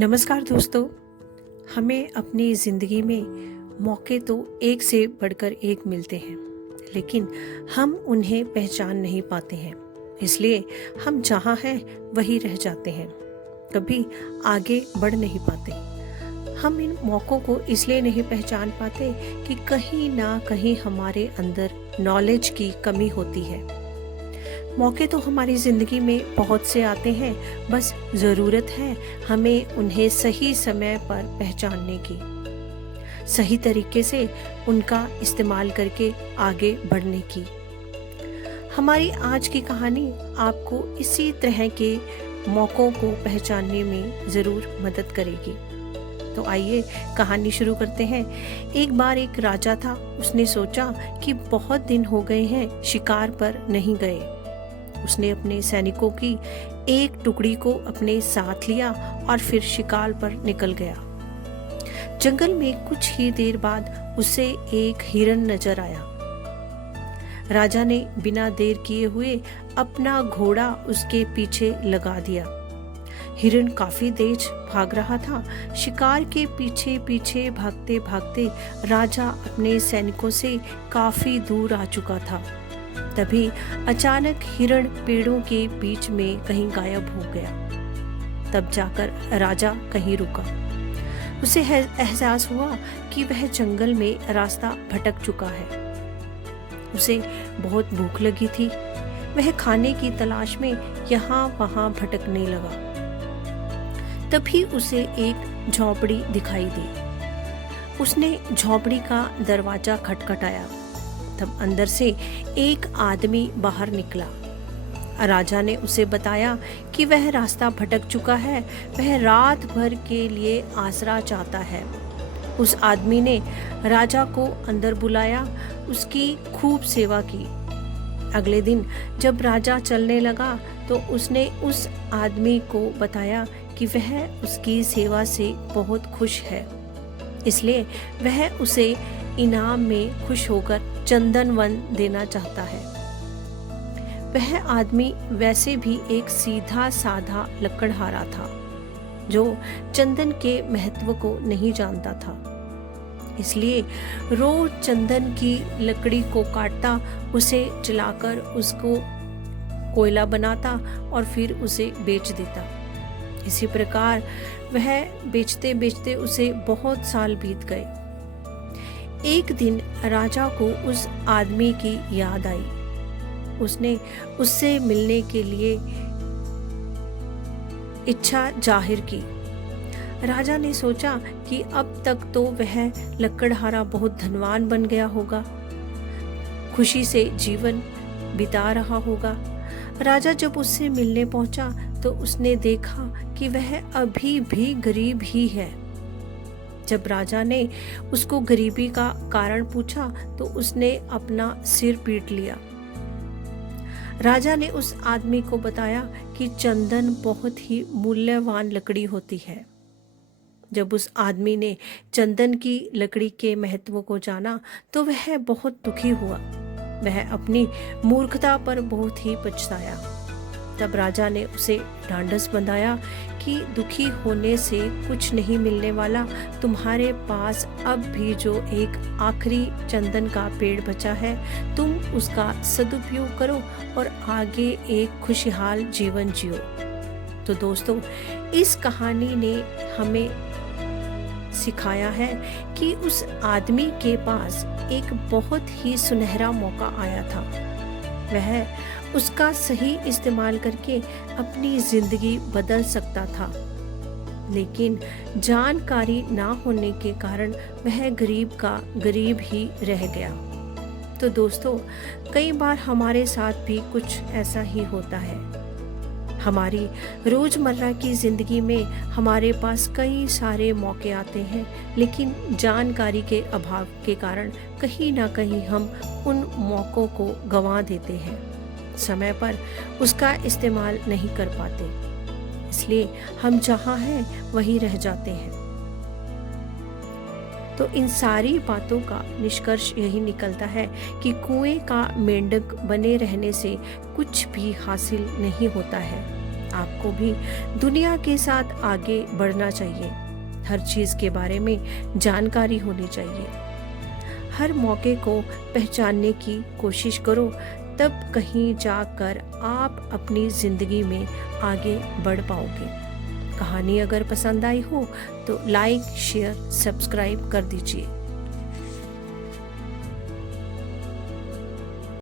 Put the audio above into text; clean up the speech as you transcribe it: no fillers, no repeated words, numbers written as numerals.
नमस्कार दोस्तों। हमें अपनी ज़िंदगी में मौके तो एक से बढ़कर एक मिलते हैं, लेकिन हम उन्हें पहचान नहीं पाते हैं। इसलिए हम जहाँ हैं वहीं रह जाते हैं, कभी आगे बढ़ नहीं पाते। हम इन मौक़ों को इसलिए नहीं पहचान पाते कि कहीं ना कहीं हमारे अंदर नॉलेज की कमी होती है। मौके तो हमारी ज़िंदगी में बहुत से आते हैं, बस ज़रूरत है हमें उन्हें सही समय पर पहचानने की, सही तरीके से उनका इस्तेमाल करके आगे बढ़ने की। हमारी आज की कहानी आपको इसी तरह के मौक़ों को पहचानने में ज़रूर मदद करेगी। तो आइए कहानी शुरू करते हैं। एक बार एक राजा था। उसने सोचा कि बहुत दिन हो गए हैं शिकार पर नहीं गए। उसने अपने सैनिकों की एक टुकड़ी को अपने साथ लिया और फिर शिकार पर निकल गया। जंगल में कुछ ही देर बाद उसे एक हिरन नजर आया। राजा ने बिना देर किए हुए अपना घोड़ा उसके पीछे लगा दिया। हिरन काफी तेज भाग रहा था। शिकार के पीछे पीछे भागते भागते राजा अपने सैनिकों से काफी दूर आ चुका था। तभी अचानक हिरण पेड़ों के बीच में कहीं गायब हो गया। तब जाकर राजा कहीं रुका। उसे एहसास हुआ कि वह जंगल में रास्ता भटक चुका है। उसे बहुत भूख लगी थी। वह खाने की तलाश में यहाँ वहाँ भटकने लगा। तभी उसे एक झोंपड़ी दिखाई दी। उसने झोंपड़ी का दरवाजा खटखटाया। तब अंदर से एक आदमी बाहर निकला। राजा ने उसे बताया कि वह रास्ता भटक चुका है, वह रात भर के लिए आसरा चाहता है। उस आदमी ने राजा को अंदर बुलाया, उसकी खूब सेवा की। अगले दिन जब राजा चलने लगा तो उसने उस आदमी को बताया कि वह उसकी सेवा से बहुत खुश है, इसलिए वह उसे इनाम में खुश होकर चंदन वन देना चाहता है। वह आदमी वैसे भी एक सीधा साधा लकड़हारा था जो चंदन के महत्व को नहीं जानता था। इसलिए रोज चंदन की लकड़ी को काटता, उसे जलाकर उसको कोयला बनाता और फिर उसे बेच देता। इसी प्रकार वह बेचते बेचते उसे बहुत साल बीत गए। एक दिन राजा को उस आदमी की याद आई। उसने उससे मिलने के लिए इच्छा जाहिर की। राजा ने सोचा कि अब तक तो वह लकड़हारा बहुत धनवान बन गया होगा, खुशी से जीवन बिता रहा होगा। राजा जब उससे मिलने पहुंचा तो उसने देखा कि वह अभी भी गरीब ही है। जब राजा ने उसको गरीबी का कारण पूछा तो उसने अपना सिर पीट लिया। राजा ने उस आदमी को बताया कि चंदन बहुत ही मूल्यवान लकड़ी होती है। जब उस आदमी ने चंदन की लकड़ी के महत्व को जाना तो वह बहुत दुखी हुआ। वह अपनी मूर्खता पर बहुत ही पछताया। तब राजा ने उसे ढांढस बंधाया कि दुखी होने से कुछ नहीं मिलने वाला। तुम्हारे पास अब भी जो एक आखिरी चंदन का पेड़ बचा है, तुम उसका सदुपयोग करो और आगे एक खुशहाल जीवन जियो। तो दोस्तों, इस कहानी ने हमें सिखाया है कि उस आदमी के पास एक बहुत ही सुनहरा मौका आया था। वह उसका सही इस्तेमाल करके अपनी जिंदगी बदल सकता था, लेकिन जानकारी ना होने के कारण वह गरीब का गरीब ही रह गया। तो दोस्तों, कई बार हमारे साथ भी कुछ ऐसा ही होता है। हमारी रोजमर्रा की जिंदगी में हमारे पास कई सारे मौके आते हैं, लेकिन जानकारी के अभाव के कारण कहीं ना कहीं हम उन मौकों को गंवा देते हैं, समय पर उसका इस्तेमाल नहीं कर पाते। इसलिए हम जहाँ हैं वहीं रह जाते हैं। तो इन सारी बातों का निष्कर्ष यही निकलता है कि कुएं का मेंढक बने रहने से कुछ भी हासिल नहीं होता है। आपको भी दुनिया के साथ आगे बढ़ना चाहिए। हर चीज़ के बारे में जानकारी होनी चाहिए। हर मौके को पहचानने की कोशिश करो, तब कहीं जाकर आप अपनी ज़िंदगी में आगे बढ़ पाओगे। कहानी अगर पसंद आई हो तो लाइक, शेयर, सब्सक्राइब कर दीजिए।